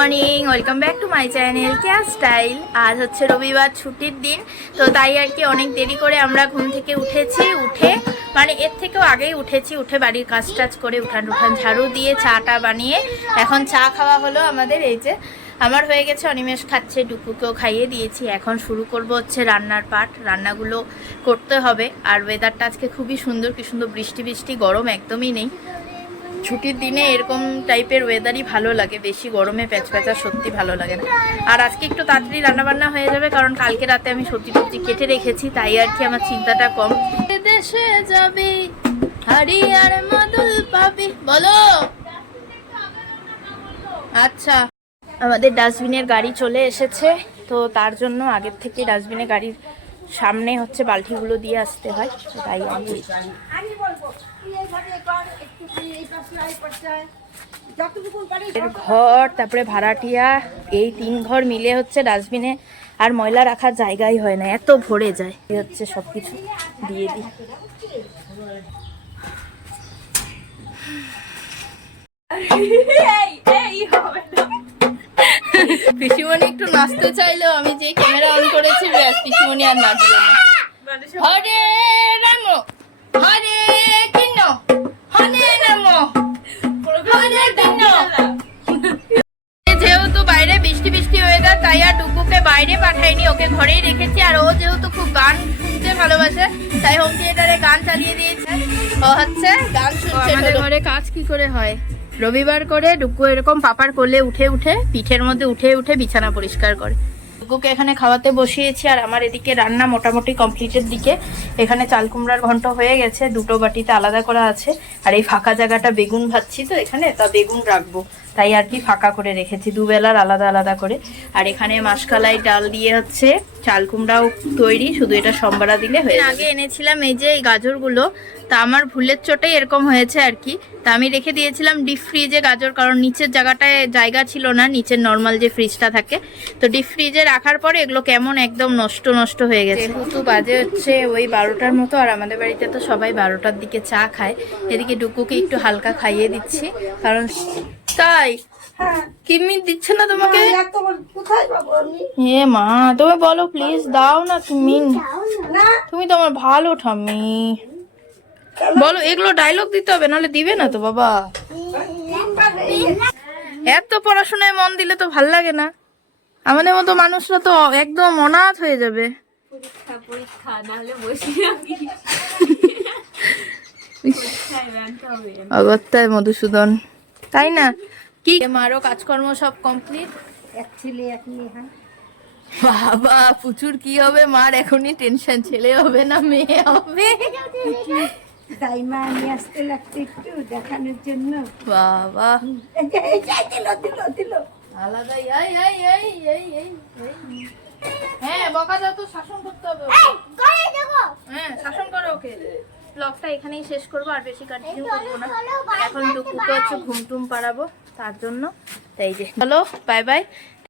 Morning, welcome back to my channel care style. আজ হচ্ছে রবিবার, ছুটির দিন, তো তাই আর কি অনেক দেরি করে আমরা ঘুম থেকে উঠেছি। উঠে মানে এর থেকেও আগেই উঠেছি, উঠে বাড়ির কাজ টাজ করে উঠান ঝাড়ু দিয়ে চাটা বানিয়ে এখন চা খাওয়া হলো আমাদের। এই যে আমার হয়ে গেছে, অনিমেষ খাচ্ছে, ডুকুকেও খাইয়ে দিয়েছি। এখন শুরু করব হচ্ছে রান্নার পাট, রান্নাগুলো করতে হবে। আর ওয়েদারটা আজকে খুবই সুন্দর, কি সুন্দর বৃষ্টি বৃষ্টি, গরম একদমই নেই। ছুটির দিনে এরকম টাইপের ওয়েদারই ভালো লাগে, বেশি গরমে প্যাচপ্যাচা সত্যি ভালো লাগে না। আর আজকে একটু তাড়াতাড়ি রান্নাবান্না হয়ে যাবে, কারণ কালকে রাতে আমি সবজি টবজি কেটে রেখেছি, তাই আর কি আমার চিন্তাটা কম। দেশে যাবে হারিয়ার মাদুল পাবি, বলো। আচ্ছা, আমাদের ডাস্টবিনের গাড়ি চলে এসেছে, তো তার জন্য আগের থেকে ডাস্টবিনের গাড়ির সামনে হচ্ছে বালতিগুলো দিয়ে আসতে হয়, তাই আর কি। ঘর, তারপরে ভাড়াটিয়া, এই 3 ঘর মিলে হচ্ছে ডাস্টবিনে আর ময়লা রাখার জায়গাই হয় না, এত ভরে যায়। হচ্ছে সবকিছু দিয়ে দিই। পিসিমণি একটু নাচতে চাইলেও আমি যে ক্যামেরা অন করেছি, ব্যাস পিসিমণি আর নাচবে না। হরে রাম হরে কৃষ্ণ হরে রাম হরে কৃষ্ণ। যেহেতু বাইরে বৃষ্টি বৃষ্টি ওয়েদার, তাই আর ডুকুকে বাইরে পাঠাইনি, ওকে ঘরেই রেখেছি। আর ও যেহেতু খুব গান শুনতে ভালোবাসে, তাই হোম থিয়েটারে গান চালিয়ে দিয়েছে। ও হচ্ছে গান শুনছে। আমাদের ঘরে কাজ কি করে হয়, রবিবার করে ডুকু এরকম পাপার কোলে উঠে উঠে, পিঠের মধ্যে উঠে উঠে বিছানা পরিষ্কার করে। ডুকুকে এখানে খাওয়াতে বসিয়েছি, আর আমার এদিকে রান্না মোটামুটি কমপ্লিটের দিকে। এখানে চাল কুমড়ার ঘন্ট হয়ে গেছে, 2টো বাটিতে আলাদা করা আছে। আর এই ফাঁকা জায়গাটা বেগুন ভাজছি তো এখানে, তা বেগুন রাখবো, তাই আর কি ফাঁকা করে রেখেছি, দুবেলার আলাদা আলাদা করে। আর এখানে মাসকালাই ডাল দিয়ে হচ্ছে চাল কুমড়াও তৈরি, শুধু এটা সম্বারা দিলে হয়ে যাবে। আগে এনেছিলাম এই যে এই গাজরগুলো, তা আমার ভুলের চোটেই এরকম হয়েছে আর কি। তা আমি রেখে দিয়েছিলাম ডিপ ফ্রিজে গাজর, কারণ নিচের জায়গাটায় জায়গা ছিল না, নিচের নর্মাল যে ফ্রিজটা থাকে, তো ডিপ ফ্রিজে রাখার পরে এগুলো কেমন একদম নষ্ট নষ্ট হয়ে গেছে। যেহেতু বাজে হচ্ছে ওই 12টার মতো, আর আমাদের বাড়িতে তো সবাই 12টার দিকে চা খায়। এদিকে ডুকুকে একটু হালকা খাইয়ে দিচ্ছি, কারণ তাই কিমি দিচ্ছে না তোমাকে। এ মা, তুমি বলো প্লিজ, দাও না তুমি, তুমি তো আমার ভালো ঠাম্মি, বলো। এগুলো ডায়লগ দিতে হবে, নাহলে দিবে না তো বাবা। এত পড়াশোনায় মন দিলে তো ভাল লাগে না, আমাদের মতো মানুষরা তো একদম অনাথ হয়ে যাবে। অগত্যায় মধুসূদন, তাই না? কি মারও কাজকর্ম সব কমপ্লিট। বাবা প্রচুর কি হবে মার, এখনই টেনশন, ছেলে হবে না মেয়ে হবে। দাইমা নিয়ে আসতে লাগছে একটু দেখানোর জন্য। বাবা দিল আলাদাই। হ্যাঁ বকা দাও তো, শাসন করতে হবে। হ্যাঁ শাসন করো ওকে। ব্লগটা এখানেই শেষ করবো, আর বেশি কন্টিনিউ করবো না। এখন ডুকুকে হচ্ছে ঘুম টুম পাড়াবো, তার জন্য। তাই যে চলো বাই বাই,